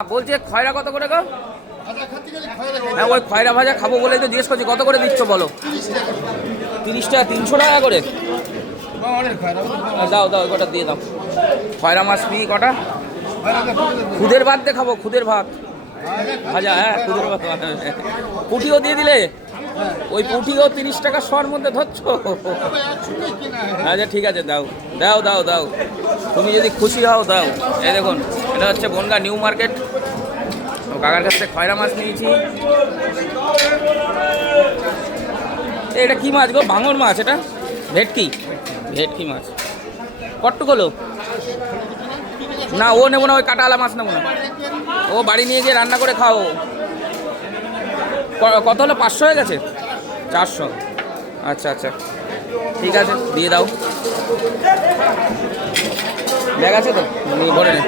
বলছে খয়রা কত করে গো? হ্যাঁ ওই খয়রা ভাজা খাবো বলেই তো জিজ্ঞেস করছি, কত করে দিচ্ছ বলো? 30 টাকা, 300 টাকা করে দাও দাও, কটা দিয়ে দাও। খয়রা মাছ নিয়ে কটা খুদের ভাত দিয়ে খাবো, খুদের ভাত ভাজা। হ্যাঁ খুদের ভাত, পুঁটিও দিয়ে দিলে। ওই পুঁটিও 30 টাকা শোয়ার মধ্যে ধরছো? আচ্ছা ঠিক আছে, দাও দাও দাও দাও, তুমি যদি খুশি হও দাও। এই দেখুন, এটা হচ্ছে বনগাঁ নিউ মার্কেট। কাকার কাছ থেকে খয়রা মাছ নিয়েছি। এটা কি মাছ গো? ভাঙর মাছ এটা? ভেটকি, ভেটকি মাছ। কট্টুক হলো? না ও নেবো না, ওই কাটাওয়ালা মাছ নেবো না। ও বাড়ি নিয়ে গিয়ে রান্না করে খাও। কত হলো? 500 হয়ে গেছে? 400। আচ্ছা আচ্ছা ঠিক আছে, দিয়ে দাও। ব্যাগ আছে তো? ভরে নে।